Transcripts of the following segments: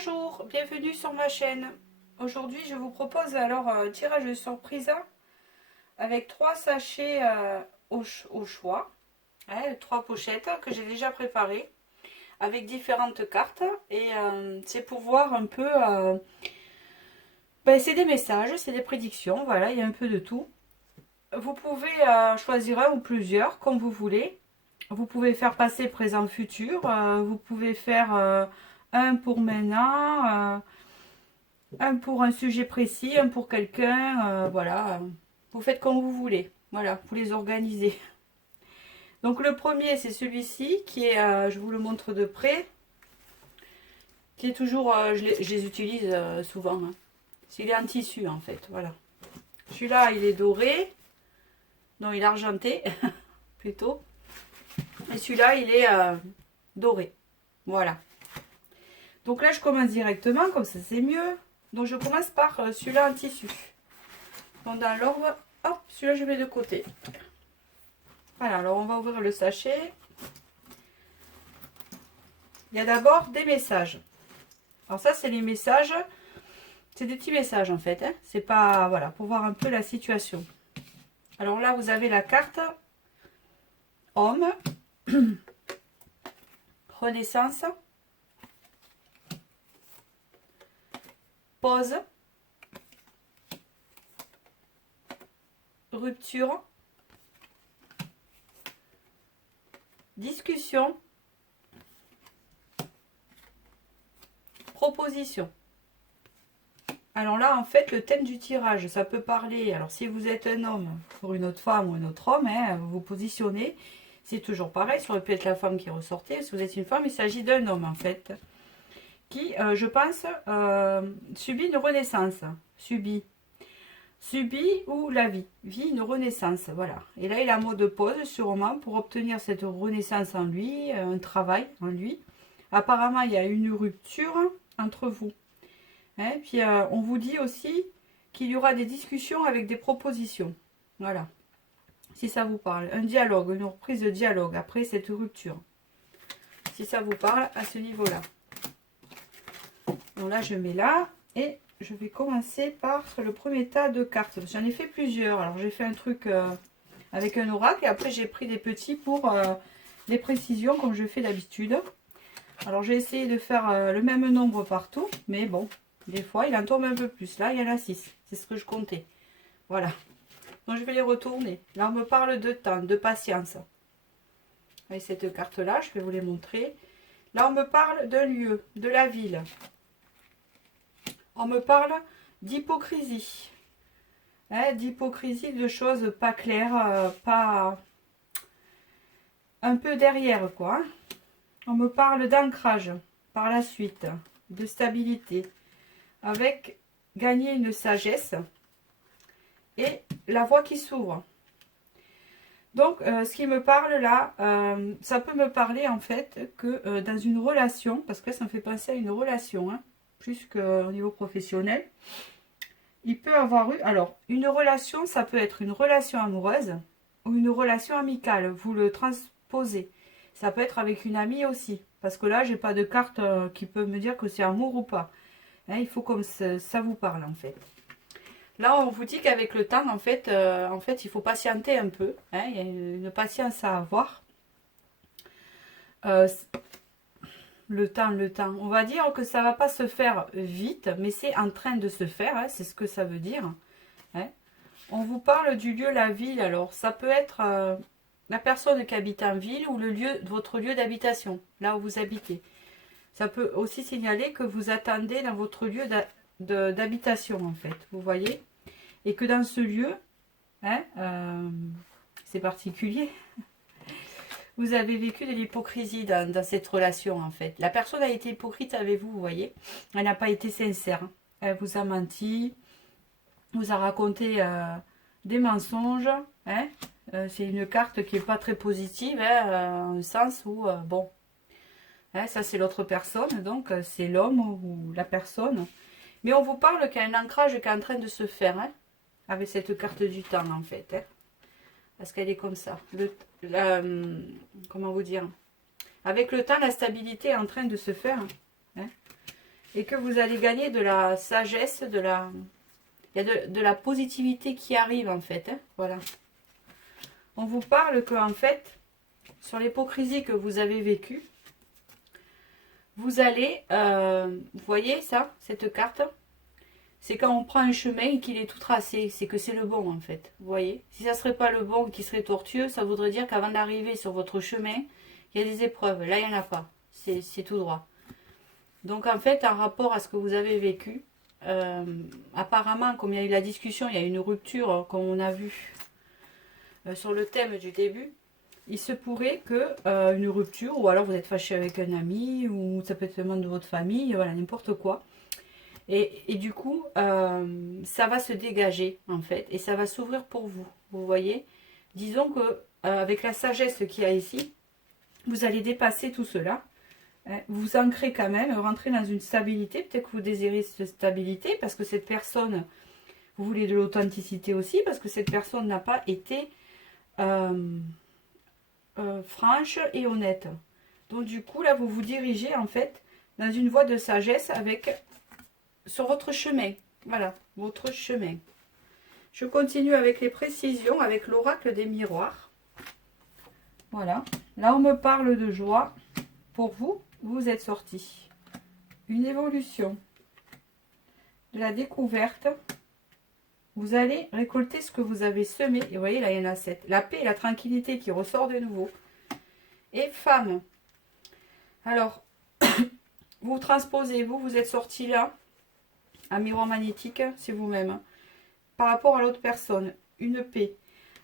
Bonjour, bienvenue sur ma chaîne. Aujourd'hui, je vous propose alors un tirage de surprise avec 3 sachets au choix, hein, 3 pochettes que j'ai déjà préparées avec différentes cartes. Et c'est pour voir un peu, c'est des messages, c'est des prédictions, voilà, il y a un peu de tout. Vous pouvez choisir un ou plusieurs, comme vous voulez. Vous pouvez faire passé, présent, futur. Vous pouvez faire un pour maintenant, un pour un sujet précis, un pour quelqu'un. Voilà, vous faites comme vous voulez. Voilà, vous les organisez. Donc le premier, c'est celui-ci qui est, je vous le montre de près, qui est toujours, je les utilise souvent. Hein. Il est en tissu en fait, voilà. Celui-là, il est doré, non, il est argenté plutôt. Et celui-là, il est doré. Voilà. Donc là, je commence directement, comme ça c'est mieux. Donc je commence par celui-là en tissu. Donc dans l'ordre, hop, celui-là je mets de côté. Voilà, alors on va ouvrir le sachet. Il y a d'abord des messages. Alors ça, c'est les messages. C'est des petits messages en fait. Hein. C'est pas, voilà, pour voir un peu la situation. Alors là, vous avez la carte homme, renaissance, pause, rupture, discussion, proposition. Alors là, en fait, le thème du tirage, ça peut parler, alors si vous êtes un homme pour une autre femme ou un autre homme, hein, vous vous positionnez, c'est toujours pareil, ça aurait pu être la femme qui ressortait. Si vous êtes une femme, il s'agit d'un homme en fait, qui, je pense, subit une renaissance, subit ou la vit une renaissance, voilà. Et là, il est en mode pause sûrement pour obtenir cette renaissance en lui, un travail en lui. Apparemment, il y a une rupture entre vous. Hein, puis on vous dit aussi qu'il y aura des discussions avec des propositions. Voilà. Si ça vous parle. Un dialogue, une reprise de dialogue après cette rupture. Si ça vous parle à ce niveau-là. Donc là, je mets là. Et je vais commencer par le premier tas de cartes. J'en ai fait plusieurs. Alors j'ai fait un truc avec un oracle. Et après, j'ai pris des petits pour les précisions comme je fais d'habitude. Alors j'ai essayé de faire le même nombre partout. Mais bon. Des fois, il en tombe un peu plus. Là, il y en a 6. C'est ce que je comptais. Voilà. Donc, je vais les retourner. Là, on me parle de temps, de patience. Avec cette carte-là, je vais vous les montrer. Là, on me parle d'un lieu, de la ville. On me parle d'hypocrisie. Hein, d'hypocrisie, de choses pas claires, pas... un peu derrière, quoi. On me parle d'ancrage par la suite, de stabilité. Avec gagner une sagesse et la voie qui s'ouvre. Donc, ce qui me parle là, ça peut me parler en fait que dans une relation, parce que ça me fait penser à une relation, hein, plus qu'au niveau professionnel, il peut avoir eu, alors, une relation, ça peut être une relation amoureuse ou une relation amicale, vous le transposez. Ça peut être avec une amie aussi, parce que là, j'ai pas de carte qui peut me dire que c'est amour ou pas. Hein, il faut comme ça vous parle en fait. Là, on vous dit qu'avec le temps, en fait, il faut patienter un peu. Hein, il y a une patience à avoir. Le temps. On va dire que ça ne va pas se faire vite, mais c'est en train de se faire. Hein, c'est ce que ça veut dire. Hein. On vous parle du lieu, la ville. Alors, ça peut être la personne qui habite en ville ou le lieu, votre lieu d'habitation, là où vous habitez. Ça peut aussi signaler que vous attendez dans votre lieu d'habitation, en fait. Vous voyez? Et que dans ce lieu, hein, c'est particulier, vous avez vécu de l'hypocrisie dans cette relation, en fait. La personne a été hypocrite avec vous, vous voyez? Elle n'a pas été sincère. Elle vous a menti, vous a raconté des mensonges. Hein? C'est une carte qui n'est pas très positive, hein, en sens où, bon... Hein, ça, c'est l'autre personne, donc c'est l'homme ou la personne. Mais on vous parle qu'il y a un ancrage qui est en train de se faire, hein, avec cette carte du temps, en fait. Hein, parce qu'elle est comme ça. Comment vous dire? Avec le temps, la stabilité est en train de se faire. Hein, et que vous allez gagner de la sagesse, il y a de la positivité qui arrive en fait. Hein, voilà. On vous parle que en fait, sur l'hypocrisie que vous avez vécue, vous allez, vous voyez ça, cette carte, c'est quand on prend un chemin et qu'il est tout tracé, c'est que c'est le bon en fait, vous voyez. Si ça serait pas le bon, qui serait tortueux, ça voudrait dire qu'avant d'arriver sur votre chemin, il y a des épreuves. Là, il n'y en a pas, c'est tout droit. Donc en fait, en rapport à ce que vous avez vécu, apparemment, comme il y a eu la discussion, il y a eu une rupture, comme on a vu sur le thème du début, il se pourrait que une rupture, ou alors vous êtes fâché avec un ami, ou ça peut être un membre de votre famille, voilà, n'importe quoi. Et du coup, ça va se dégager en fait, et ça va s'ouvrir pour vous, vous voyez. Disons que avec la sagesse qu'il y a ici, vous allez dépasser tout cela. Vous ancrez quand même, rentrer dans une stabilité. Peut-être que vous désirez cette stabilité parce que cette personne, vous voulez de l'authenticité aussi, parce que cette personne n'a pas été franche et honnête. Donc du coup, là, vous vous dirigez en fait dans une voie de sagesse sur votre chemin. Voilà, votre chemin. Je continue avec les précisions, avec l'oracle des miroirs. Voilà. Là, on me parle de joie. Pour vous, vous êtes sorti. Une évolution. De la découverte. Vous allez récolter ce que vous avez semé. Et vous voyez, là, il y en a 7. La paix et la tranquillité qui ressort de nouveau. Et femme. Alors, vous transposez, vous êtes sorti là. Un miroir magnétique, c'est vous-même. Par rapport à l'autre personne. Une paix.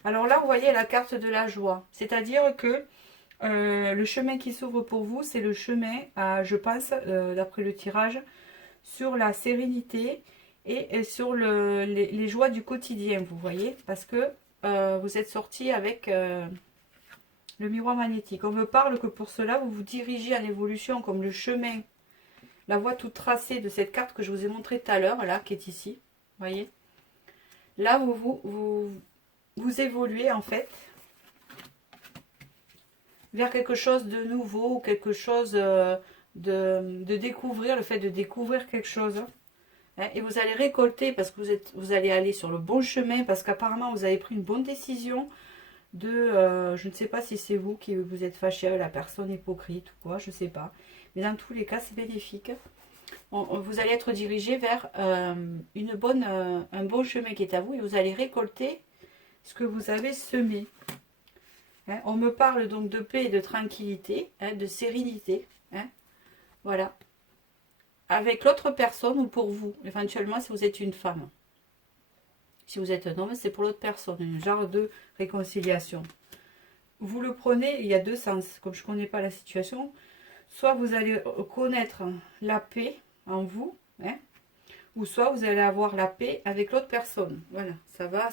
Alors là, vous voyez la carte de la joie. C'est-à-dire que le chemin qui s'ouvre pour vous, c'est le chemin, je pense, d'après le tirage, sur la sérénité et sur les joies du quotidien, vous voyez. Parce que vous êtes sorti avec le miroir magnétique. On me parle que pour cela, vous vous dirigez en évolution comme le chemin, la voie toute tracée de cette carte que je vous ai montrée tout à l'heure, là, qui est ici. Vous voyez. Là, vous évoluez en fait vers quelque chose de nouveau, quelque chose de découvrir, le fait de découvrir quelque chose. Hein, et vous allez récolter parce que vous allez aller sur le bon chemin, parce qu'apparemment vous avez pris une bonne décision je ne sais pas si c'est vous qui vous êtes fâché avec la personne hypocrite ou quoi, je ne sais pas. Mais dans tous les cas, c'est bénéfique. Vous allez être dirigé vers un bon chemin qui est à vous et vous allez récolter ce que vous avez semé. Hein, on me parle donc de paix et de tranquillité, hein, de sérénité. Hein, voilà. Avec l'autre personne ou pour vous, éventuellement si vous êtes une femme. Si vous êtes un homme, c'est pour l'autre personne, un genre de réconciliation. Vous le prenez, il y a deux sens. Comme je ne connais pas la situation, soit vous allez connaître la paix en vous, hein, ou soit vous allez avoir la paix avec l'autre personne. Voilà, ça va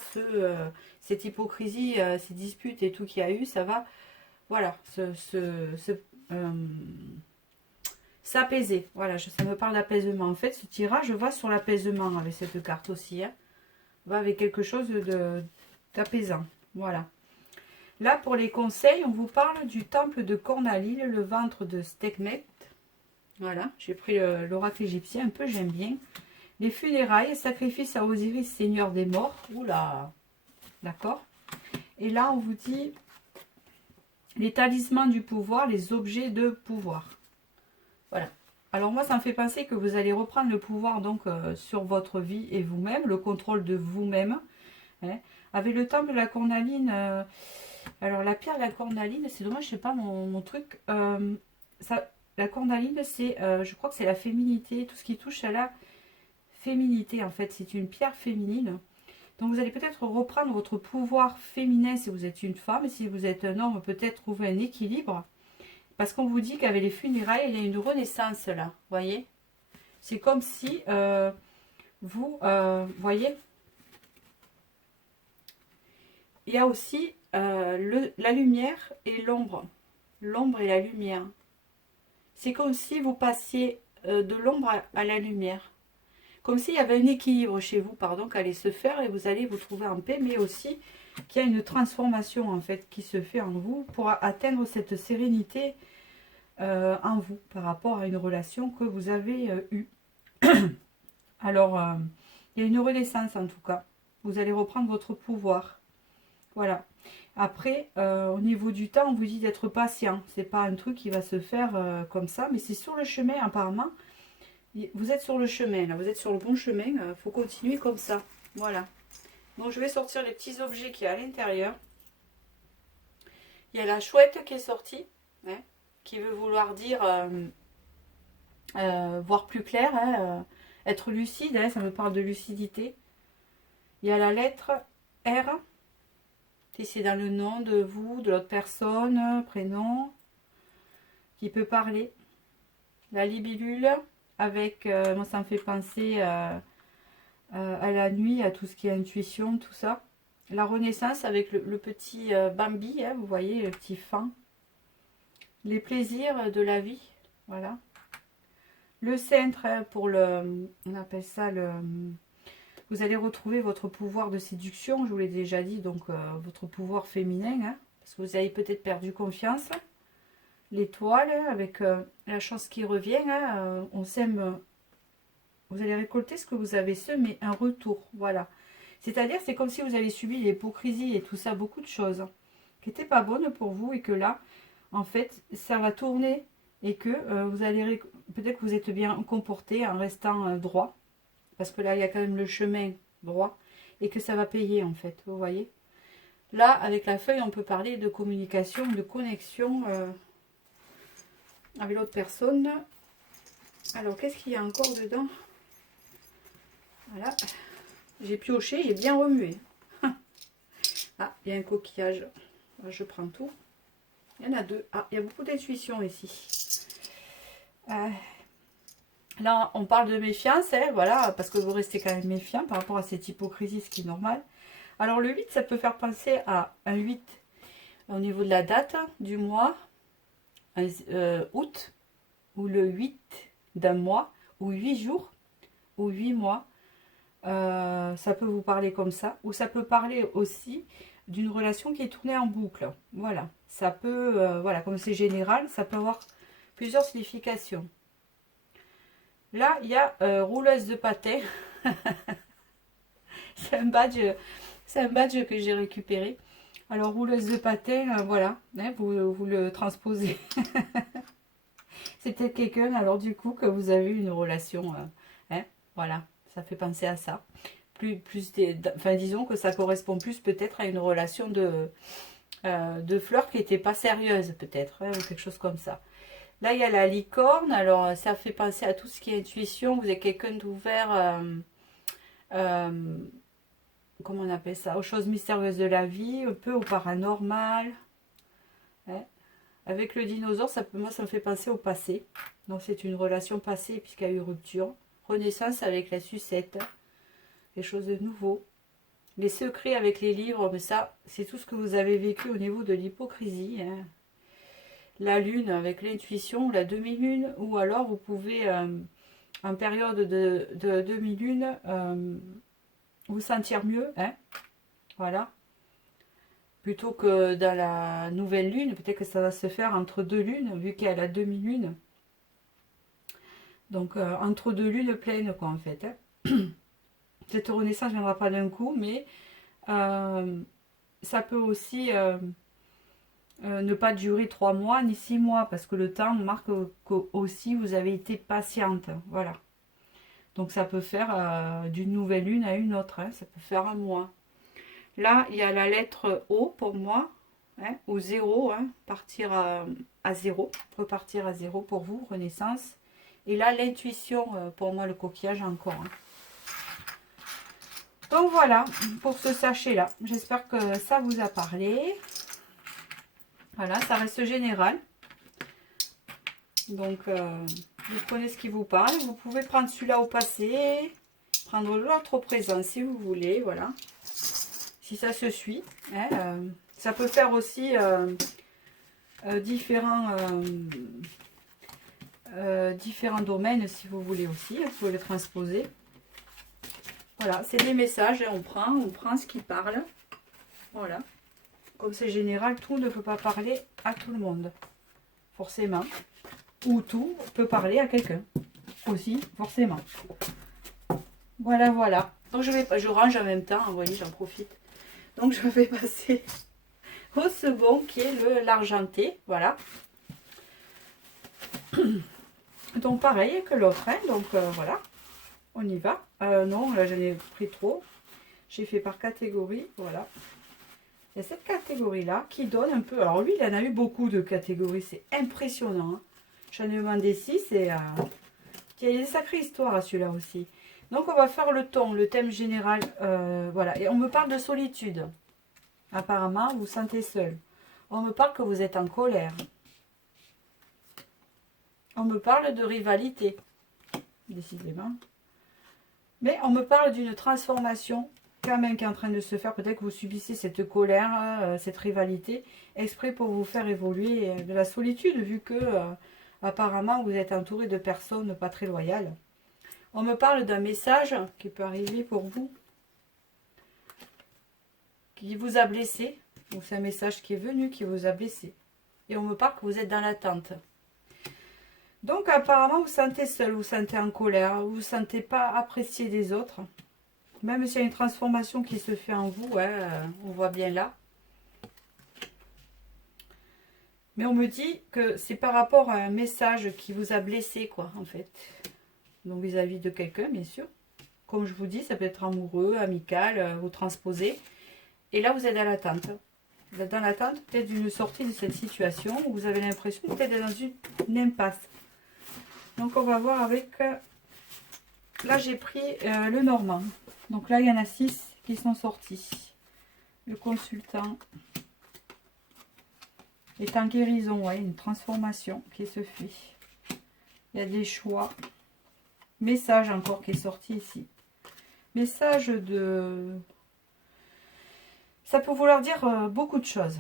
cette hypocrisie, ces disputes et tout qu'il y a eu, ça va, voilà, s'apaiser. Voilà, ça me parle d'apaisement. En fait, ce tirage va sur l'apaisement avec cette carte aussi. Hein. Va avec quelque chose d'apaisant. Voilà. Là, pour les conseils, on vous parle du temple de Cornaline, le ventre de Sekhmet. Voilà, j'ai pris l'oracle égyptien un peu, j'aime bien. Les funérailles, sacrifice à Osiris, seigneur des morts. Oula, d'accord. Et là, on vous dit les talismans du pouvoir, les objets de pouvoir. Voilà. Alors moi, ça me fait penser que vous allez reprendre le pouvoir donc sur votre vie et vous-même, le contrôle de vous-même. Hein. Avec le temple de la cornaline, alors la pierre de la cornaline, c'est dommage, je sais pas mon truc. La cornaline, c'est, je crois que c'est la féminité, tout ce qui touche à la féminité en fait. C'est une pierre féminine. Donc vous allez peut-être reprendre votre pouvoir féminin si vous êtes une femme. Et si vous êtes un homme, peut-être trouver un équilibre. Parce qu'on vous dit qu'avec les funérailles, il y a une renaissance là, vous voyez. C'est comme si vous voyez, il y a aussi la lumière et l'ombre. L'ombre et la lumière. C'est comme si vous passiez de l'ombre à la lumière. Comme s'il y avait un équilibre chez vous, pardon, qui allait se faire et vous allez vous trouver en paix, mais aussi qu'il y a une transformation en fait qui se fait en vous pour atteindre cette sérénité en vous par rapport à une relation que vous avez eue. Alors, il y a une renaissance en tout cas. Vous allez reprendre votre pouvoir. Voilà. Après, au niveau du temps, on vous dit d'être patient. C'est pas un truc qui va se faire comme ça, mais c'est sur le chemin apparemment. Vous êtes sur le chemin, là. Vous êtes sur le bon chemin. Il faut continuer comme ça. Voilà. Donc, je vais sortir les petits objets qu'il y a à l'intérieur. Il y a la chouette qui est sortie, hein, qui veut vouloir dire voir plus clair, hein, être lucide, hein, ça me parle de lucidité. Il y a la lettre R, si c'est dans le nom de vous, de l'autre personne, prénom, qui peut parler. La libellule, avec, moi ça me fait penser à la nuit, à tout ce qui est intuition, tout ça. La renaissance avec le petit Bambi, hein, vous voyez, le petit fan. Les plaisirs de la vie, voilà. Le centre, hein, pour le, on appelle ça le, vous allez retrouver votre pouvoir de séduction, je vous l'ai déjà dit, donc votre pouvoir féminin, hein, parce que vous avez peut-être perdu confiance. L'étoile, hein, avec la chance qui revient, hein, on sème, vous allez récolter ce que vous avez semé, un retour, voilà. C'est-à-dire, c'est comme si vous avez subi l'hypocrisie et tout ça, beaucoup de choses qui n'étaient pas bonnes pour vous et que là, en fait, ça va tourner et que vous allez, peut-être que vous êtes bien comporté en restant droit, parce que là, il y a quand même le chemin droit et que ça va payer, en fait, vous voyez. Là, avec la feuille, on peut parler de communication, de connexion avec l'autre personne. Alors, qu'est-ce qu'il y a encore dedans? Voilà. J'ai pioché, j'ai bien remué. Ah, il y a un coquillage. Je prends tout. Il y en a deux. Ah, il y a beaucoup d'intuition ici. Là, on parle de méfiance, hein, voilà, parce que vous restez quand même méfiant par rapport à cette hypocrisie, ce qui est normal. Alors, le 8, ça peut faire penser à un 8 au niveau de la date du mois, août, ou le 8 d'un mois, ou 8 jours, ou 8 mois. Ça peut vous parler comme ça, ou ça peut parler aussi d'une relation qui est tournée en boucle. Voilà, ça peut, voilà, comme c'est général, ça peut avoir plusieurs significations. Là, il y a rouleuse de pâté. C'est un badge que j'ai récupéré. Alors, rouleuse de pâté, voilà, hein, vous le transposez. C'est peut-être quelqu'un, alors du coup, que vous avez une relation, hein, voilà. Ça fait penser à ça. Enfin, disons que ça correspond plus peut-être à une relation de fleurs qui n'était pas sérieuse, peut-être, hein, ou quelque chose comme ça. Là, il y a la licorne. Alors, ça fait penser à tout ce qui est intuition. Vous êtes quelqu'un d'ouvert, comment on appelle ça, aux choses mystérieuses de la vie, un peu au paranormal. Hein. Avec le dinosaure, moi, ça me fait penser au passé. Donc, c'est une relation passée puisqu'il y a eu rupture. Renaissance avec la sucette, quelque chose de nouveau. Les secrets avec les livres, mais ça, c'est tout ce que vous avez vécu au niveau de l'hypocrisie. Hein. La lune avec l'intuition, la demi-lune, ou alors vous pouvez, en période de demi-lune, vous sentir mieux. Hein. Voilà. Plutôt que dans la nouvelle lune, peut-être que ça va se faire entre deux lunes, vu qu'il y a la demi-lune. Donc, entre deux lunes pleines, quoi, en fait. Hein. Cette renaissance ne viendra pas d'un coup, mais ça peut aussi ne pas durer 3 mois ni 6 mois, parce que le temps marque que aussi vous avez été patiente. Voilà. Donc, ça peut faire d'une nouvelle lune à une autre. Hein, ça peut faire un mois. Là, il y a la lettre O pour moi, hein, ou 0, hein, partir à 0, repartir à 0 pour vous, renaissance. Et là, l'intuition, pour moi, le coquillage encore. Hein. Donc voilà, pour ce sachet-là. J'espère que ça vous a parlé. Voilà, ça reste général. Donc, vous prenez ce qui vous parle. Vous pouvez prendre celui-là au passé, prendre l'autre au présent si vous voulez. Voilà. Si ça se suit. Hein, ça peut faire aussi différents domaines si vous voulez aussi. Vous pouvez le transposer. Voilà, c'est des messages. On prend ce qui parle. Voilà. Comme c'est général, tout ne peut pas parler à tout le monde. Forcément. Ou tout peut parler à quelqu'un. aussi, forcément. Voilà, voilà. Donc je range en même temps, vous voyez, j'en profite. Donc je vais passer au second qui est l'argenté, voilà. Donc pareil que l'autre, hein. Donc voilà, on y va. Non, là j'en ai pris trop. J'ai fait par catégorie, voilà. Il y a cette catégorie-là qui donne un peu... Alors lui, il en a eu beaucoup de catégories, c'est impressionnant. Hein. J'en ai demandé 6 et il y a des sacrées histoires à celui-là aussi. Donc on va faire le ton, le thème général, voilà. Et on me parle de solitude. Apparemment, vous vous sentez seul. On me parle que vous êtes en colère. On me parle de rivalité, décidément. Mais on me parle d'une transformation quand même qui est en train de se faire. Peut-être que vous subissez cette colère, cette rivalité, exprès pour vous faire évoluer de la solitude, vu que apparemment vous êtes entouré de personnes pas très loyales. On me parle d'un message qui peut arriver pour vous, qui vous a blessé, ou c'est un message qui est venu, qui vous a blessé. Et on me parle que vous êtes dans l'attente. Donc apparemment vous vous sentez seul, vous vous sentez en colère, vous ne vous sentez pas apprécié des autres. Même s'il y a une transformation qui se fait en vous, ouais, on voit bien là. Mais on me dit que c'est par rapport à un message qui vous a blessé, quoi, en fait. Donc vis-à-vis de quelqu'un, bien sûr. Comme je vous dis, ça peut être amoureux, amical, ou transposé. Et là, vous êtes à l'attente. Vous êtes dans l'attente peut-être d'une sortie de cette situation où vous avez l'impression peut-être d'être dans une impasse. Donc on va voir avec... là, j'ai pris le normand. Donc là, il y en a 6 qui sont sortis. Le consultant est en guérison, ouais, une transformation qui se fait. Il y a des choix. Message encore qui est sorti ici. Message de... ça peut vouloir dire beaucoup de choses.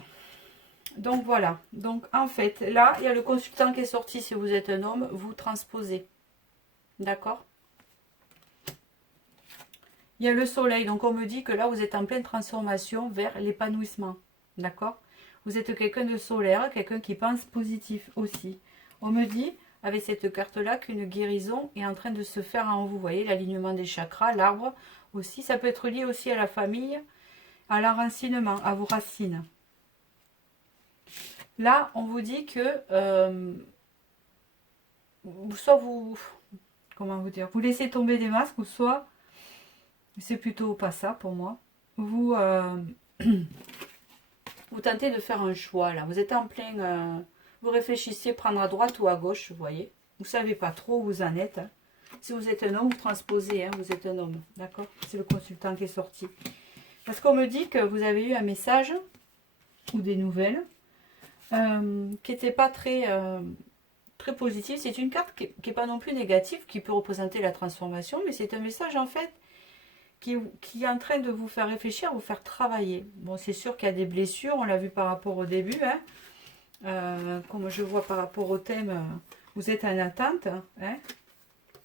Donc voilà. Donc en fait, là, il y a le consultant qui est sorti. Si vous êtes un homme, vous transposez. D'accord ? Il y a le soleil. Donc on me dit que là, vous êtes en pleine transformation vers l'épanouissement. D'accord ? Vous êtes quelqu'un de solaire, quelqu'un qui pense positif aussi. On me dit... avec cette carte-là, qu'une guérison est en train de se faire en vous. Vous voyez, l'alignement des chakras, l'arbre aussi. Ça peut être lié aussi à la famille, à l'enracinement, à vos racines. Là, on vous dit que soit vous... comment vous dire, vous laissez tomber des masques, ou soit, c'est plutôt pas ça pour moi, vous, vous tentez de faire un choix, là. Vous êtes en plein... vous réfléchissez, prendre à droite ou à gauche, vous voyez. Vous ne savez pas trop où vous en êtes. Hein. Si vous êtes un homme, vous transposez, hein, vous êtes un homme. D'accord? C'est le consultant qui est sorti. Parce qu'on me dit que vous avez eu un message ou des nouvelles qui n'étaient pas très, très positives. C'est une carte qui n'est pas non plus négative, qui peut représenter la transformation, mais c'est un message en fait qui est en train de vous faire réfléchir, vous faire travailler. Bon, c'est sûr qu'il y a des blessures, on l'a vu par rapport au début, hein. Comme je vois par rapport au thème, vous êtes en attente, hein,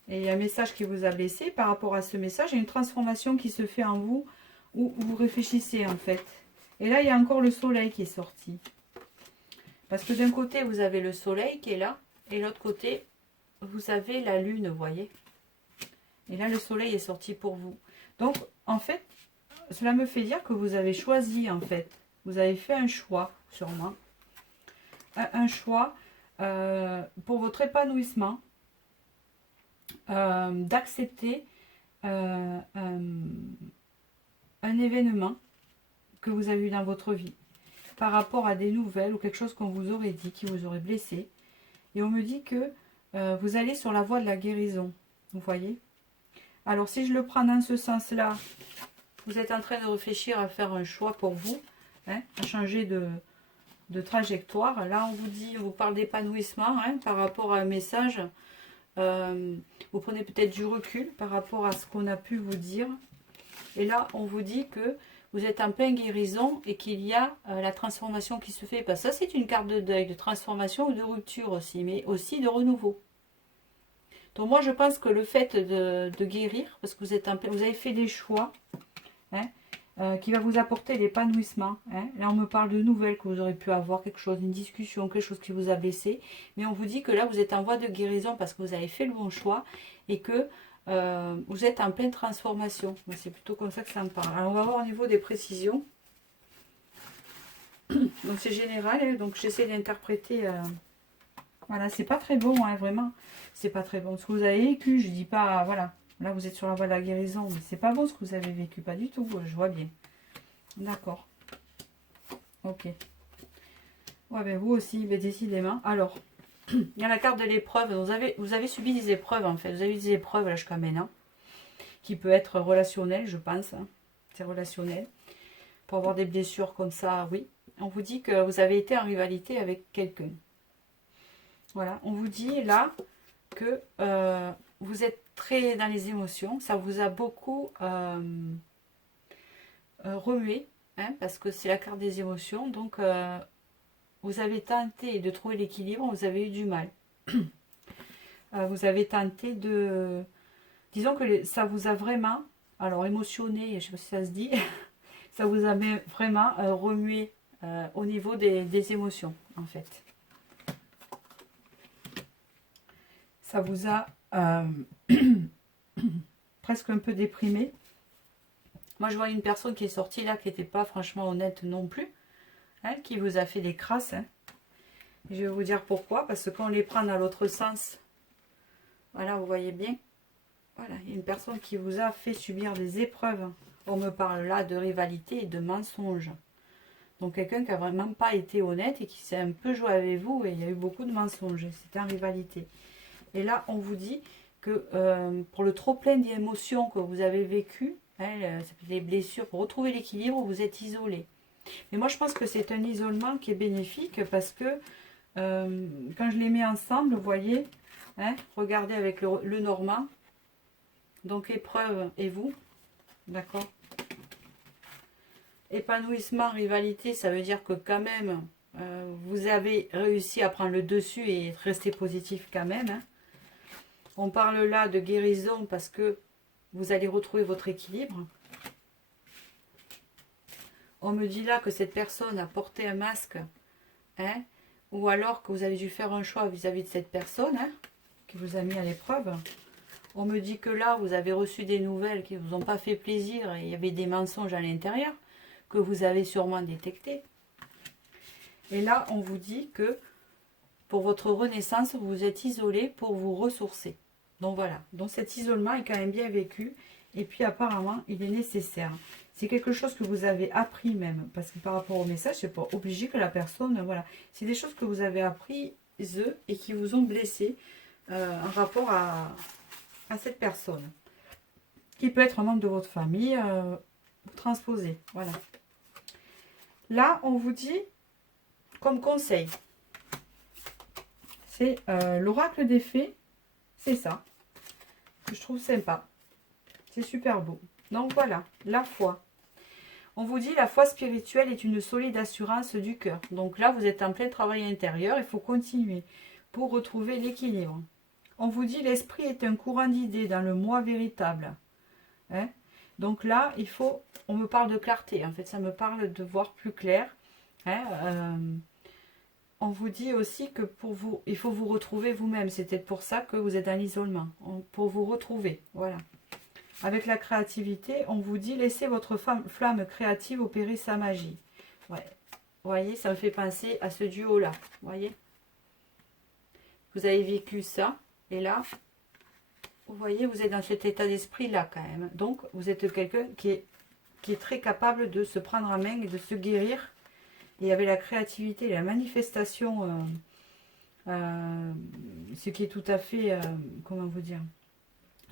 et il y a un message qui vous a blessé. Par rapport à ce message, il y a une transformation qui se fait en vous, où vous réfléchissez en fait. Et là, il y a encore le soleil qui est sorti. Parce que d'un côté, vous avez le soleil qui est là, et de l'autre côté, vous avez la lune, vous voyez. Et là, le soleil est sorti pour vous. Donc, en fait, cela me fait dire que vous avez choisi, en fait. Vous avez fait un choix, sûrement. Un choix pour votre épanouissement, d'accepter un événement que vous avez eu dans votre vie par rapport à des nouvelles ou quelque chose qu'on vous aurait dit, qui vous aurait blessé. Et on me dit que vous allez sur la voie de la guérison, vous voyez. Alors si je le prends dans ce sens-là, vous êtes en train de réfléchir à faire un choix pour vous, hein, à changer de trajectoire. Là, on vous dit, on vous parle d'épanouissement, hein, par rapport à un message. Vous prenez peut-être du recul par rapport à ce qu'on a pu vous dire. Et là, on vous dit que vous êtes en pleine guérison et qu'il y a la transformation qui se fait. Parce que ça, c'est une carte de deuil, de transformation ou de rupture aussi, mais aussi de renouveau. Donc moi, je pense que le fait de guérir, parce que vous avez fait des choix, hein, qui va vous apporter l'épanouissement. Hein. Là, on me parle de nouvelles que vous aurez pu avoir, quelque chose, une discussion, quelque chose qui vous a blessé. Mais on vous dit que là, vous êtes en voie de guérison parce que vous avez fait le bon choix et que vous êtes en pleine transformation. C'est plutôt comme ça que ça me parle. Alors, on va voir au niveau des précisions. Donc, c'est général. Hein, donc, j'essaie d'interpréter. Voilà, c'est pas très bon, hein, vraiment. C'est pas très bon. Ce que vous avez vécu, je dis pas, voilà. Là, vous êtes sur la voie de la guérison, mais c'est pas bon ce que vous avez vécu, pas du tout. Je vois bien. D'accord. Ok. Ouais, ben vous aussi, ben décidément. Alors, il y a la carte de l'épreuve. Vous avez subi des épreuves, en fait. Vous avez eu des épreuves, là, jusqu'à maintenant. Qui peut être relationnel, je pense. Hein. C'est relationnel. Pour avoir des blessures comme ça, oui. On vous dit que vous avez été en rivalité avec quelqu'un. Voilà. On vous dit, là, que vous êtes très dans les émotions. Ça vous a beaucoup remué. Hein, parce que c'est la carte des émotions. Donc, vous avez tenté de trouver l'équilibre, vous avez eu du mal. Vous avez tenté de... Disons que ça vous a vraiment, alors émotionné, je ne sais pas si ça se dit, ça vous a vraiment remué au niveau des émotions, en fait. Ça vous a presque un peu déprimé. Moi, je vois une personne qui est sortie là, qui n'était pas franchement honnête non plus, hein, qui vous a fait des crasses, hein. Je vais vous dire pourquoi, parce que quand on les prend dans l'autre sens, voilà, vous voyez bien, voilà, il y a une personne qui vous a fait subir des épreuves. On me parle là de rivalité et de mensonges. Donc quelqu'un qui n'a vraiment pas été honnête et qui s'est un peu joué avec vous et il y a eu beaucoup de mensonges. C'était en rivalité. Et là, on vous dit que pour le trop plein d'émotions que vous avez vécu, hein, les blessures, pour retrouver l'équilibre, vous êtes isolé. Mais moi, je pense que c'est un isolement qui est bénéfique parce que quand je les mets ensemble, vous voyez, hein, regardez avec le normand, donc épreuve et vous, d'accord. Épanouissement, rivalité, ça veut dire que quand même, vous avez réussi à prendre le dessus et rester positif quand même. Hein. On parle là de guérison parce que vous allez retrouver votre équilibre. On me dit là que cette personne a porté un masque, hein, ou alors que vous avez dû faire un choix vis-à-vis de cette personne, hein, qui vous a mis à l'épreuve. On me dit que là, vous avez reçu des nouvelles qui ne vous ont pas fait plaisir et il y avait des mensonges à l'intérieur que vous avez sûrement détectés. Et là, on vous dit que pour votre renaissance, vous vous êtes isolé pour vous ressourcer. Donc voilà, donc cet isolement est quand même bien vécu et puis apparemment, il est nécessaire. C'est quelque chose que vous avez appris même, parce que par rapport au message, c'est pas obligé que la personne, voilà. C'est des choses que vous avez apprises et qui vous ont blessé en rapport à cette personne. Qui peut être un membre de votre famille, transposé, voilà. Là, on vous dit, comme conseil, c'est l'oracle des fées, c'est ça, que je trouve sympa. C'est super beau. Donc voilà, la foi. On vous dit la foi spirituelle est une solide assurance du cœur. Donc là, vous êtes en plein travail intérieur, il faut continuer pour retrouver l'équilibre. On vous dit l'esprit est un courant d'idées dans le moi véritable. Hein? Donc là, il faut, on me parle de clarté. En fait, ça me parle de voir plus clair. Hein? On vous dit aussi que pour vous, il faut vous retrouver vous-même. C'est peut-être pour ça que vous êtes à l'isolement. Pour vous retrouver. Voilà. Avec la créativité, on vous dit laissez votre flamme créative opérer sa magie. Ouais. Vous voyez, ça me fait penser à ce duo-là. Vous voyez? Vous avez vécu ça. Et là, vous voyez, vous êtes dans cet état d'esprit-là quand même. Donc, vous êtes quelqu'un qui est très capable de se prendre en main et de se guérir. Et avec la créativité, la manifestation, ce qui est tout à fait, comment vous dire,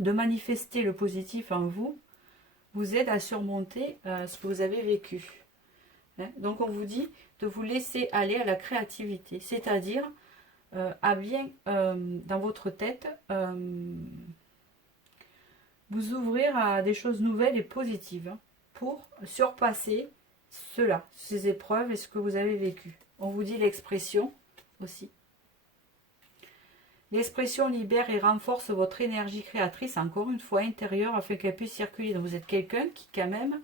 de manifester le positif en vous, vous aide à surmonter ce que vous avez vécu. Hein? Donc on vous dit de vous laisser aller à la créativité, c'est-à-dire à bien, dans votre tête, vous ouvrir à des choses nouvelles et positives hein, pour surpasser cela, ces épreuves et ce que vous avez vécu. On vous dit l'expression aussi. L'expression libère et renforce votre énergie créatrice, encore une fois intérieure, afin qu'elle puisse circuler. Donc vous êtes quelqu'un qui quand même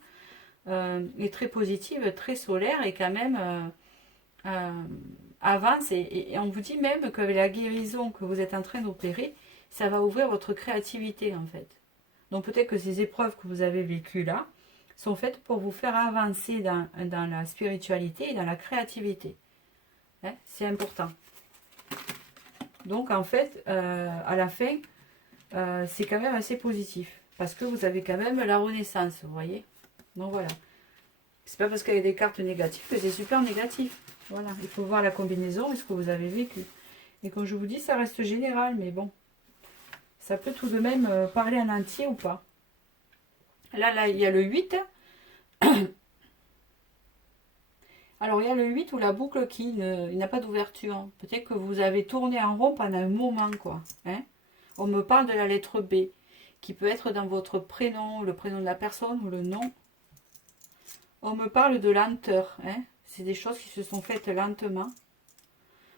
est très positive, très solaire et quand même avance. Et on vous dit même que la guérison que vous êtes en train d'opérer, ça va ouvrir votre créativité en fait. Donc peut-être que ces épreuves que vous avez vécues là sont faites pour vous faire avancer dans la spiritualité et dans la créativité. Hein, c'est important. Donc en fait, à la fin, c'est quand même assez positif. Parce que vous avez quand même la renaissance, vous voyez. Donc voilà. C'est pas parce qu'il y a des cartes négatives que c'est super négatif. Voilà, il faut voir la combinaison et ce que vous avez vécu. Et comme je vous dis, ça reste général, mais bon. Ça peut tout de même parler en entier ou pas. Là, il y a le 8. Alors, il y a le 8 où la boucle qui n'a pas d'ouverture. Peut-être que vous avez tourné en rond pendant un moment, quoi. Hein? On me parle de la lettre B, qui peut être dans votre prénom, le prénom de la personne ou le nom. On me parle de lenteur. Hein? C'est des choses qui se sont faites lentement.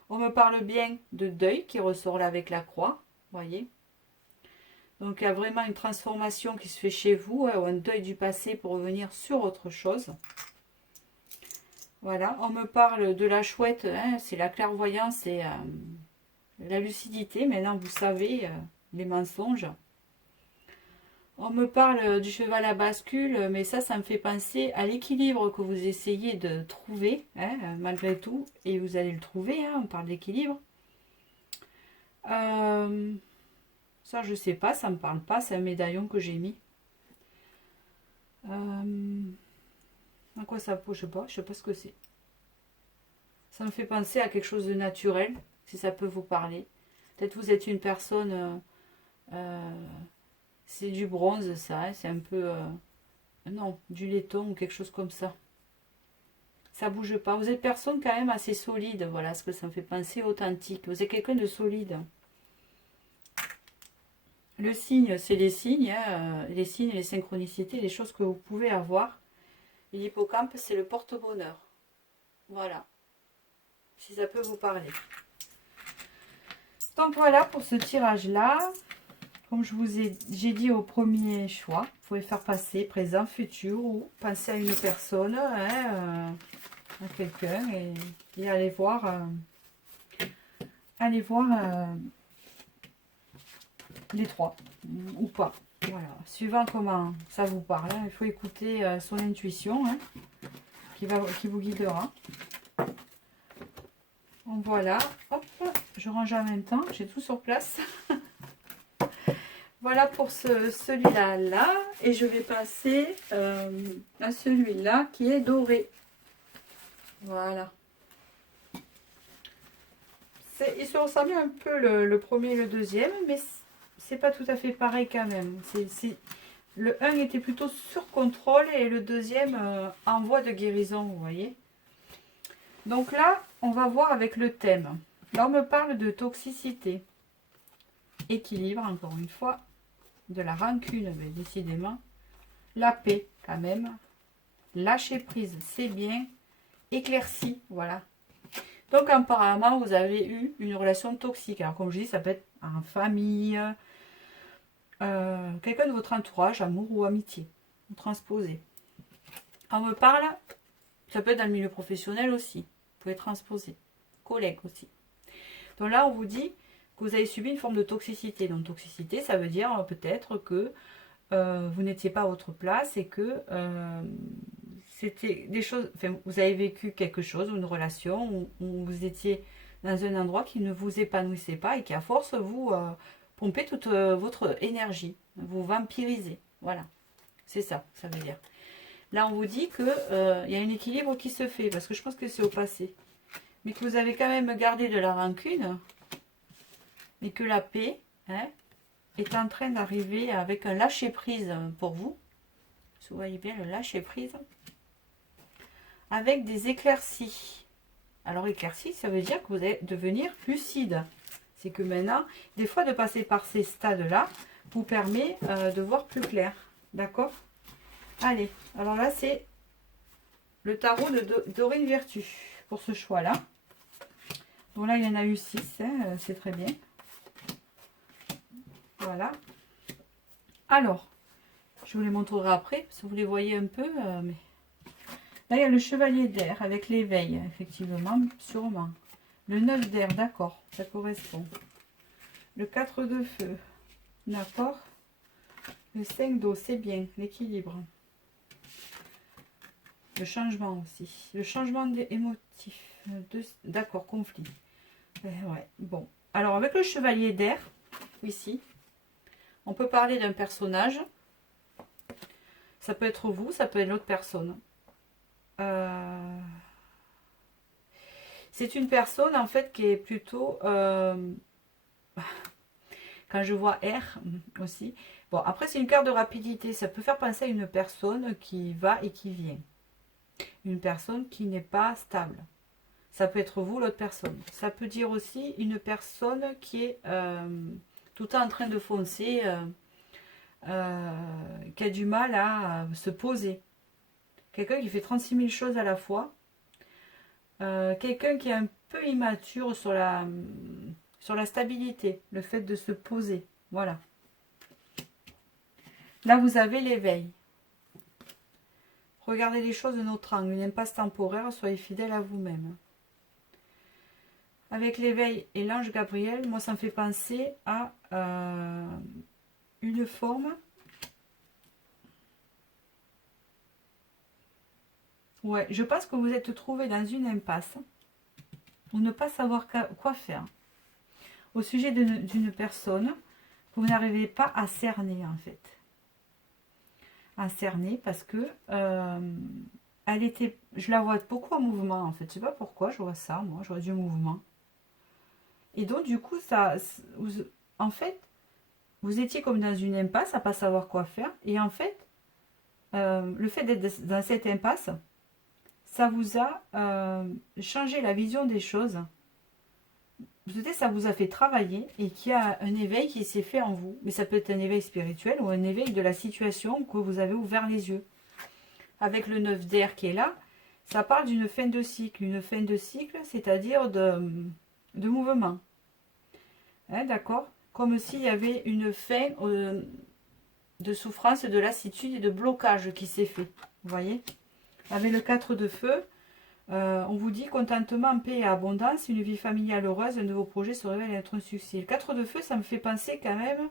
On me parle bien de deuil, qui ressort là avec la croix. Voyez. Donc, il y a vraiment une transformation qui se fait chez vous, hein, ou un deuil du passé pour revenir sur autre chose. Voilà, on me parle de la chouette, hein, c'est la clairvoyance, c'est la lucidité. Maintenant, vous savez les mensonges. On me parle du cheval à bascule, mais ça me fait penser à l'équilibre que vous essayez de trouver, hein, malgré tout, et vous allez le trouver, hein, on parle d'équilibre. Ça, je sais pas, ça me parle pas, c'est un médaillon que j'ai mis. À quoi ça je sais pas ce que c'est. Ça me fait penser à quelque chose de naturel, si ça peut vous parler. Peut-être vous êtes une personne, c'est du bronze ça, hein, c'est un peu, non, du laiton ou quelque chose comme ça. Ça bouge pas. Vous êtes personne quand même assez solide, voilà ce que ça me fait penser, authentique. Vous êtes quelqu'un de solide. Le signe, c'est les signes, hein, les signes, les synchronicités, les choses que vous pouvez avoir. Et l'hippocampe, c'est le porte-bonheur. Voilà. Si ça peut vous parler. Donc voilà pour ce tirage-là. Comme je vous j'ai dit au premier choix, vous pouvez faire passer présent, futur ou penser à une personne, hein, à quelqu'un et aller voir, les trois ou pas. Voilà. Suivant comment ça vous parle, hein, il faut écouter son intuition, hein, qui vous guidera. Donc voilà, hop, je range en même temps, j'ai tout sur place. Voilà pour celui-là là. Et je vais passer à celui-là qui est doré. Voilà. Il se ressemble un peu le premier et le deuxième, mais c'est pas tout à fait pareil quand même. Le 1 était plutôt sur contrôle et le deuxième en voie de guérison, vous voyez. Donc là, on va voir avec le thème. Là, on me parle de toxicité, équilibre, encore une fois, de la rancune, mais décidément, la paix, quand même, lâcher prise, c'est bien, éclairci, voilà. Donc, apparemment, vous avez eu une relation toxique. Alors, comme je dis, ça peut être en famille, quelqu'un de votre entourage, amour ou amitié, transposé. On me parle, ça peut être dans le milieu professionnel aussi, vous pouvez transposer, collègue aussi. Donc là, on vous dit que vous avez subi une forme de toxicité. Donc, toxicité, ça veut dire peut-être que vous n'étiez pas à votre place et que c'était des choses, enfin, vous avez vécu quelque chose, une relation où vous étiez dans un endroit qui ne vous épanouissait pas et qui, à force, vous pompez toute votre énergie, vous vampirisez. Voilà, c'est ça, ça veut dire. Là, on vous dit qu'il y a un équilibre qui se fait, parce que je pense que c'est au passé. Mais que vous avez quand même gardé de la rancune, mais que la paix, hein, est en train d'arriver avec un lâcher-prise pour vous. Vous voyez bien le lâcher-prise. Avec des éclaircies. Alors, éclaircies, ça veut dire que vous allez devenir lucide. C'est que maintenant, des fois, de passer par ces stades-là vous permet de voir plus clair. D'accord? Allez, alors là, c'est le tarot de Dorine Virtue pour ce choix-là. Donc là, il y en a eu 6, hein, c'est très bien. Voilà. Alors, je vous les montrerai après, si vous les voyez un peu, mais Là, il y a le chevalier d'air avec l'éveil, effectivement, sûrement. Le 9 d'air, d'accord, ça correspond. Le 4 de feu, d'accord. Le 5 d'eau, c'est bien, l'équilibre. Le changement aussi. Le changement émotif. D'accord, conflit. Ouais, bon. Alors, avec le chevalier d'air, ici, on peut parler d'un personnage. Ça peut être vous, ça peut être l'autre personne. C'est une personne, en fait, qui est plutôt... quand je vois R aussi. Bon, après, c'est une carte de rapidité. Ça peut faire penser à une personne qui va et qui vient. Une personne qui n'est pas stable. Ça peut être vous, l'autre personne. Ça peut dire aussi une personne qui est tout le temps en train de foncer, qui a du mal à se poser. Quelqu'un qui fait 36 000 choses à la fois. Quelqu'un qui est un peu immature sur la stabilité, le fait de se poser. Voilà. Là, vous avez l'éveil. Regardez les choses de notre angle, une impasse temporaire, soyez fidèle à vous-même. Avec l'éveil et l'ange Gabriel, moi, ça me fait penser à une forme. Ouais, je pense que vous êtes trouvé dans une impasse ou ne pas savoir quoi faire au sujet d'une personne que vous n'arrivez pas à cerner, en fait. À cerner parce que elle était, je la vois beaucoup en mouvement, en fait. Je sais pas pourquoi je vois ça, moi, je vois du mouvement. Et donc, du coup, en fait, vous étiez comme dans une impasse à pas savoir quoi faire. Et en fait, le fait d'être dans cette impasse, ça vous a changé la vision des choses. Peut-être ça vous a fait travailler et qu'il y a un éveil qui s'est fait en vous. Mais ça peut être un éveil spirituel ou un éveil de la situation que vous avez ouvert les yeux. Avec le 9 d'air qui est là, ça parle d'une fin de cycle. Une fin de cycle, c'est-à-dire de mouvement. Hein, d'accord? Comme s'il y avait une fin de souffrance, de lassitude et de blocage qui s'est fait. Vous voyez? Avec le 4 de feu, on vous dit contentement, paix et abondance, une vie familiale heureuse, un de vos projets se révèle être un succès. Le 4 de feu, ça me fait penser quand même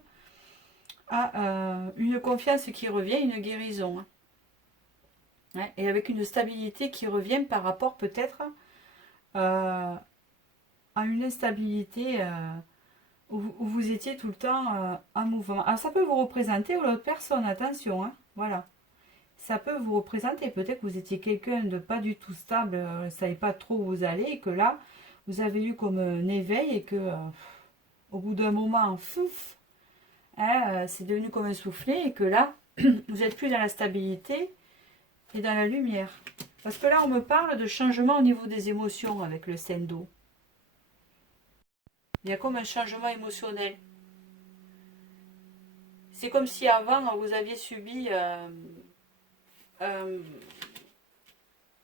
à une confiance qui revient, une guérison. Hein. Hein, et avec une stabilité qui revient par rapport peut-être à une instabilité où vous étiez tout le temps en mouvement. Alors ça peut vous représenter ou l'autre personne, attention, hein, voilà. Ça peut vous représenter, peut-être que vous étiez quelqu'un de pas du tout stable, vous ne savez pas trop où vous allez, et que là, vous avez eu comme un éveil, et que au bout d'un moment, fouf, hein, c'est devenu comme un soufflet, et que là, vous n'êtes plus dans la stabilité et dans la lumière. Parce que là, on me parle de changement au niveau des émotions avec le sendo. Il y a comme un changement émotionnel. C'est comme si avant, vous aviez subi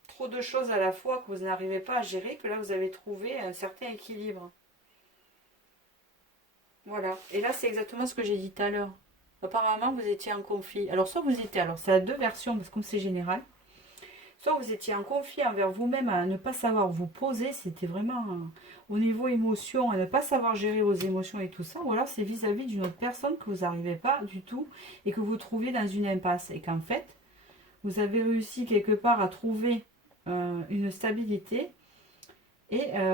trop de choses à la fois que vous n'arrivez pas à gérer, que là, vous avez trouvé un certain équilibre. Voilà. Et là, c'est exactement ce que j'ai dit tout à l'heure. Apparemment, vous étiez en conflit. Alors, soit vous étiez... Alors, c'est à deux versions, parce que comme c'est général. Soit vous étiez en conflit envers vous-même à ne pas savoir vous poser, c'était vraiment au niveau émotion, à ne pas savoir gérer vos émotions et tout ça, ou alors c'est vis-à-vis d'une autre personne que vous n'arrivez pas du tout et que vous trouvez dans une impasse. Et qu'en fait, vous avez réussi quelque part à trouver une stabilité,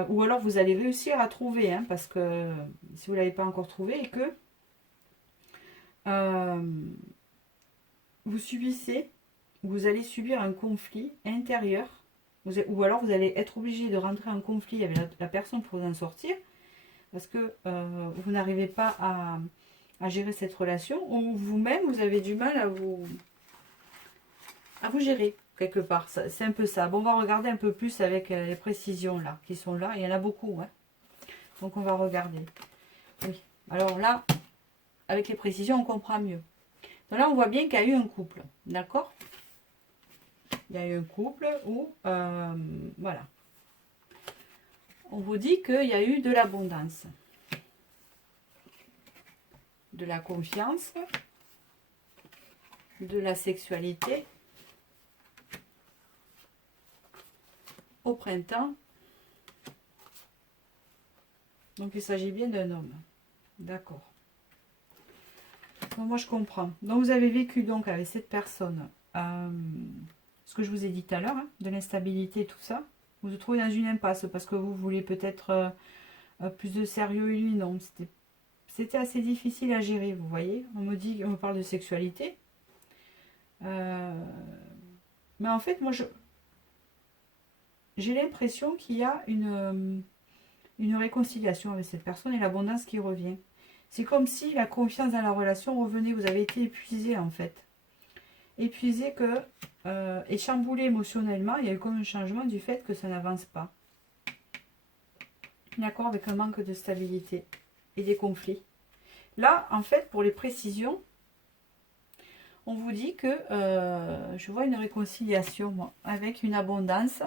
ou alors vous allez réussir à trouver, hein, parce que si vous ne l'avez pas encore trouvé, et que vous subissez, vous allez subir un conflit intérieur, ou alors vous allez être obligé de rentrer en conflit avec la personne pour vous en sortir, parce que vous n'arrivez pas à gérer cette relation, ou vous-même, vous avez du mal à vous gérer, quelque part. C'est un peu ça. Bon, on va regarder un peu plus avec les précisions, là, qui sont là. Il y en a beaucoup, hein. Donc, on va regarder. Oui. Alors là, avec les précisions, on comprend mieux. Donc là, on voit bien qu'il y a eu un couple, d'accord? Il y a eu un couple où, voilà, on vous dit qu'il y a eu de l'abondance, de la confiance, de la sexualité, au printemps. Donc il s'agit bien d'un homme. D'accord. Donc moi je comprends. Donc vous avez vécu donc avec cette personne ce que je vous ai dit tout à l'heure, hein, de l'instabilité et tout ça. Vous vous trouvez dans une impasse parce que vous voulez peut-être plus de sérieux et lui non. C'était assez difficile à gérer, vous voyez. On me parle de sexualité. Mais en fait, moi j'ai l'impression qu'il y a une réconciliation avec cette personne et l'abondance qui revient. C'est comme si la confiance dans la relation revenait. Vous avez été épuisé en fait. Épuisé et chamboulé émotionnellement. Il y a eu comme un changement du fait que ça n'avance pas. D'accord, avec un manque de stabilité et des conflits. Là, en fait, pour les précisions, on vous dit que je vois une réconciliation, moi, avec une abondance,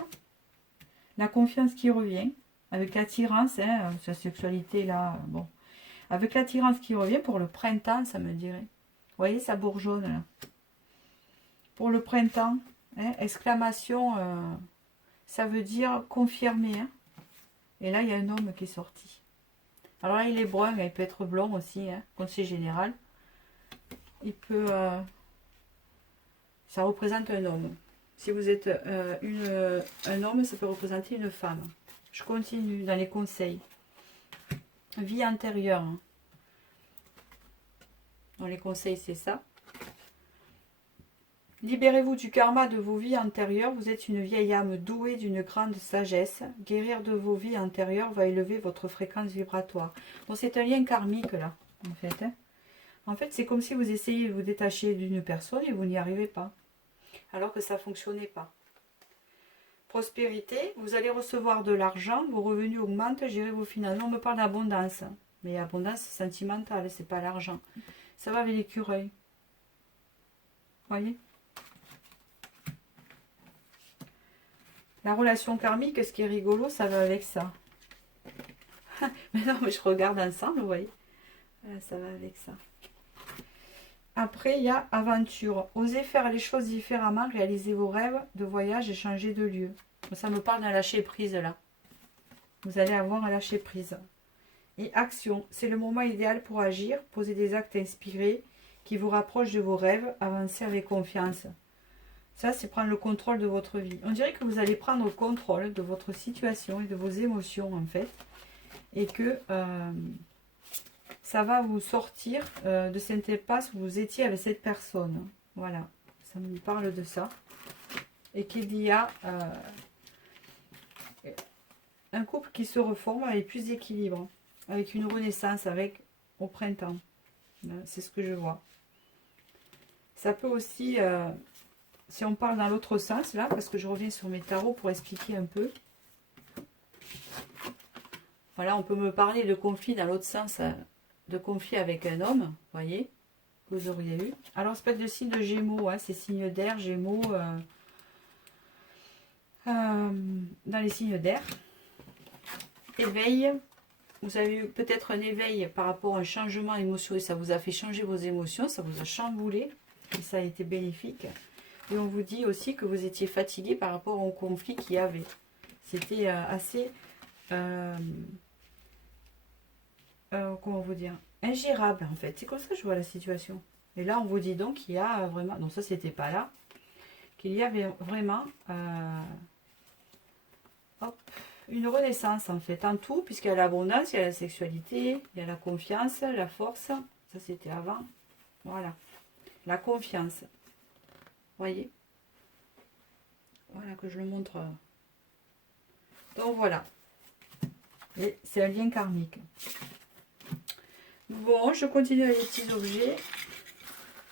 la confiance qui revient, avec l'attirance, hein, sa sexualité là, bon, avec l'attirance qui revient pour le printemps, ça me dirait. Vous voyez, ça bourgeonne là. Pour le printemps, hein, exclamation, ça veut dire confirmer. Hein. Et là, il y a un homme qui est sorti. Alors là, il est brun, mais il peut être blond aussi, hein, conseil général. Il peut... ça représente un homme. Si vous êtes un homme, ça peut représenter une femme. Je continue dans les conseils. Vie antérieure. Hein. Dans les conseils, c'est ça. Libérez-vous du karma de vos vies antérieures. Vous êtes une vieille âme douée d'une grande sagesse. Guérir de vos vies antérieures va élever votre fréquence vibratoire. Donc c'est un lien karmique là, en fait. Hein. En fait, c'est comme si vous essayez de vous détacher d'une personne et vous n'y arrivez pas. Alors que ça ne fonctionnait pas. Prospérité, vous allez recevoir de l'argent, vos revenus augmentent, gérez vos finances. On me parle d'abondance, mais abondance sentimentale, c'est pas l'argent. Ça va avec l'écureuil. Voyez? La relation karmique, ce qui est rigolo, ça va avec ça. Mais non, mais je regarde ensemble, vous voyez. Ça va avec ça. Après, il y a aventure. Osez faire les choses différemment, réaliser vos rêves de voyage et changer de lieu. Ça me parle d'un lâcher prise là. Vous allez avoir un lâcher prise. Et action. C'est le moment idéal pour agir, poser des actes inspirés qui vous rapprochent de vos rêves, avancer avec confiance. Ça, c'est prendre le contrôle de votre vie. On dirait que vous allez prendre le contrôle de votre situation et de vos émotions en fait. Et que... ça va vous sortir de cette impasse où vous étiez avec cette personne. Voilà, ça me parle de ça. Et qu'il y a un couple qui se reforme avec plus d'équilibre, avec une renaissance au printemps. C'est ce que je vois. Ça peut aussi, si on parle dans l'autre sens, là, parce que je reviens sur mes tarots pour expliquer un peu. Voilà, on peut me parler de conflit dans l'autre sens, de conflit avec un homme, vous voyez, que vous auriez eu. Alors, ça peut être le signe de Gémeaux, hein, c'est signe d'air, Gémeaux, dans les signes d'air. Éveil, vous avez eu peut-être un éveil par rapport à un changement émotionnel, ça vous a fait changer vos émotions, ça vous a chamboulé, et ça a été bénéfique. Et on vous dit aussi que vous étiez fatigué par rapport au conflit qu'il y avait. C'était assez... comment vous dire, ingérable en fait. C'est comme ça que je vois la situation. Et là, on vous dit donc qu'il y a vraiment, non ça c'était pas là, qu'il y avait vraiment une renaissance en fait, en tout, puisqu'il y a l'abondance, il y a la sexualité, il y a la confiance, la force, ça c'était avant, voilà, la confiance, voyez, voilà que je le montre. Donc voilà, et c'est un lien karmique. Bon, je continue avec les petits objets.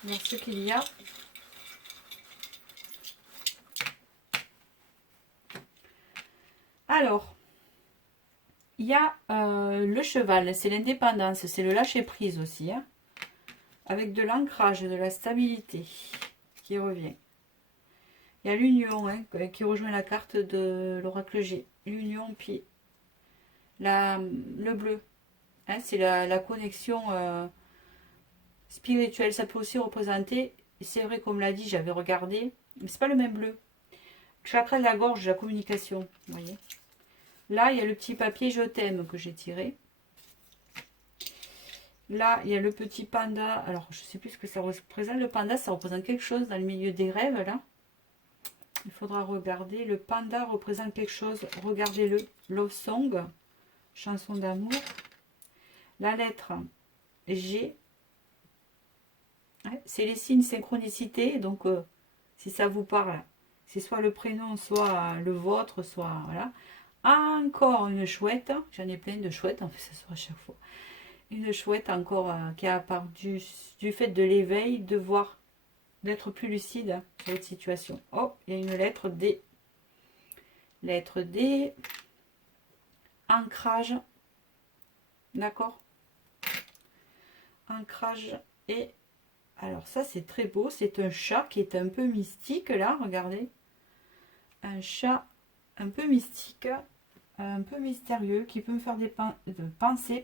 Voir ce qu'il y a. Alors, il y a le cheval, c'est l'indépendance, c'est le lâcher prise aussi. Hein, avec de l'ancrage, de la stabilité qui revient. Il y a l'union hein, qui rejoint la carte de l'oracle G. L'union, puis le bleu. Hein, c'est la connexion spirituelle. Ça peut aussi représenter, c'est vrai comme l'a dit, j'avais regardé, mais c'est pas le même bleu. chakra de la gorge, la communication. Vous voyez. Là, il y a le petit papier je t'aime que j'ai tiré. Là, il y a le petit panda. Alors, je ne sais plus ce que ça représente. Le panda, ça représente quelque chose dans le milieu des rêves, là. Il faudra regarder. Le panda représente quelque chose. Regardez-le. Love Song. Chanson d'amour. La lettre G. Ouais, c'est les signes synchronicité. Donc, si ça vous parle, c'est soit le prénom, soit le vôtre, soit... Voilà. Encore une chouette. J'en ai plein de chouettes. En fait, ça sera à chaque fois. Une chouette encore qui a apparu du fait de l'éveil, de voir, d'être plus lucide sur cette situation. Oh, il y a une lettre D. Lettre D. Ancrage. D'accord. Ancrage. Et alors ça, c'est très beau. C'est un chat qui est un peu mystique, là. Regardez. Un chat un peu mystique. Un peu mystérieux, qui peut me faire des penser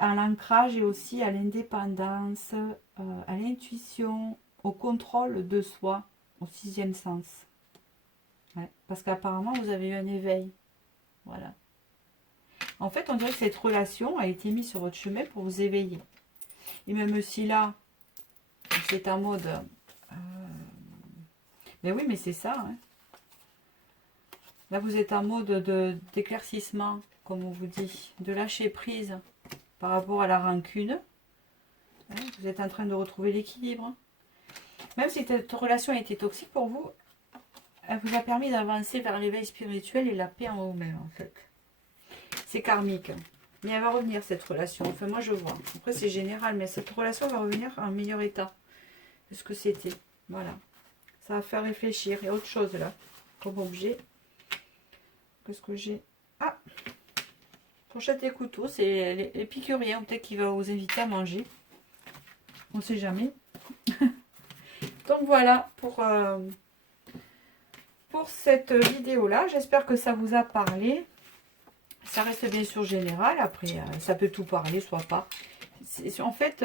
à l'ancrage et aussi à l'indépendance, à l'intuition, au contrôle de soi, au 6e sens. Ouais, parce qu'apparemment, vous avez eu un éveil. Voilà. En fait, on dirait que cette relation a été mise sur votre chemin pour vous éveiller. Et même si là, c'est en mode... mais oui, mais c'est ça, hein. Là, vous êtes en mode d'éclaircissement, comme on vous dit, de lâcher prise par rapport à la rancune. Vous êtes en train de retrouver l'équilibre. Même si cette relation a été toxique pour vous, elle vous a permis d'avancer vers l'éveil spirituel et la paix en vous-même, en fait. C'est karmique. Mais elle va revenir, cette relation. Enfin, moi, je vois. Après, c'est général, mais cette relation va revenir en meilleur état que ce que c'était. Voilà. Ça va faire réfléchir. Il y a autre chose, là, comme objet. Qu'est-ce que j'ai? Ah, fourchette et couteau, c'est l'épicurien, peut-être qu'il va vous inviter à manger. On ne sait jamais. Donc voilà pour cette vidéo-là. J'espère que ça vous a parlé. Ça reste bien sûr général. Après, ça peut tout parler, soit pas. En fait,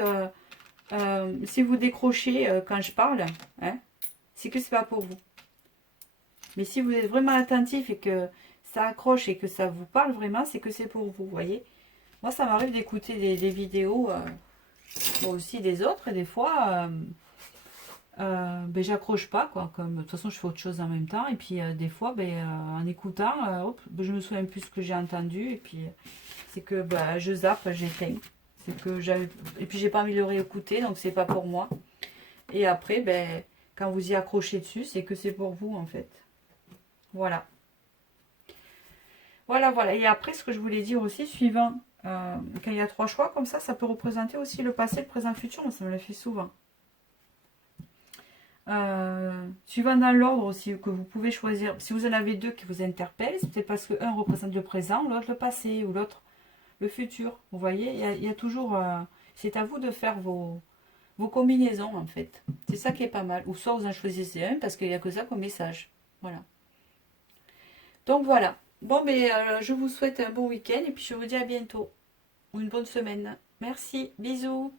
si vous décrochez quand je parle, hein, c'est que c'est pas pour vous. Mais si vous êtes vraiment attentif et que ça accroche et que ça vous parle vraiment, c'est que c'est pour vous, voyez. Moi, ça m'arrive d'écouter des vidéos, moi aussi des autres, et des fois, ben, j'accroche pas, quoi. Comme, de toute façon, je fais autre chose en même temps, et puis des fois, ben, en écoutant, hop, ben, je me souviens plus ce que j'ai entendu, et puis c'est que ben, je zappe, j'éteins. C'est que j'avais... Et puis j'ai pas envie de le réécouter, donc c'est pas pour moi. Et après, ben, quand vous y accrochez dessus, c'est que c'est pour vous, en fait. Voilà. Voilà, voilà. Et après, ce que je voulais dire aussi, suivant, quand il y a 3 choix, comme ça peut représenter aussi le passé, le présent, le futur. Moi, ça me le fait souvent. Suivant dans l'ordre aussi, que vous pouvez choisir. Si vous en avez 2 qui vous interpellent, c'est peut-être parce que un représente le présent, l'autre le passé, ou l'autre le futur. Vous voyez, il y a toujours... c'est à vous de faire vos combinaisons, en fait. C'est ça qui est pas mal. Ou soit vous en choisissez un, parce qu'il n'y a que ça comme message. Voilà. Donc, voilà. Bon, mais je vous souhaite un bon week-end et puis je vous dis à bientôt. Ou une bonne semaine. Merci. Bisous.